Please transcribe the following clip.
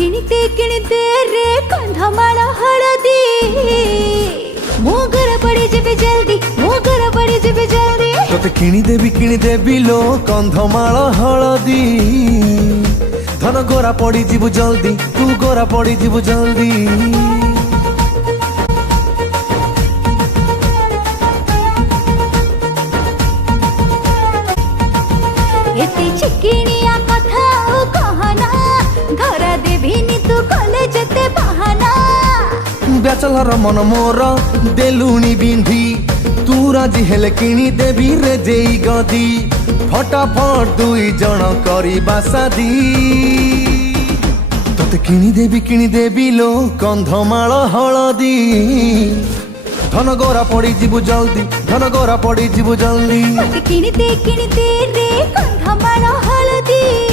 किणते रे कंधमाल हलदी मो घर पड़ी जेबे जल्दी मो घर पड़ी जेबे जल्दी तोते किणी देबी लो कंधमाल हलदी धन गोरा पड़ी जीवु जल्दी तू गोरा पड़ी जीवु जल्दी एते चिकिनिया कथा कहना धरा देबिनी तू कले जते बहाना ब्याचलर मन मोर देलुनी बिंधी तू राजी हेले किणी देबी रे जेई गदी फटाफट दुई जण करिबा शादी तोते किणी देबी लो कंधमाल हलदी धन गोरा पड़ी जीवु जल्दी धन गोरा पड़ी जीवु जल्दी किणते रे कंधमाल हलदी।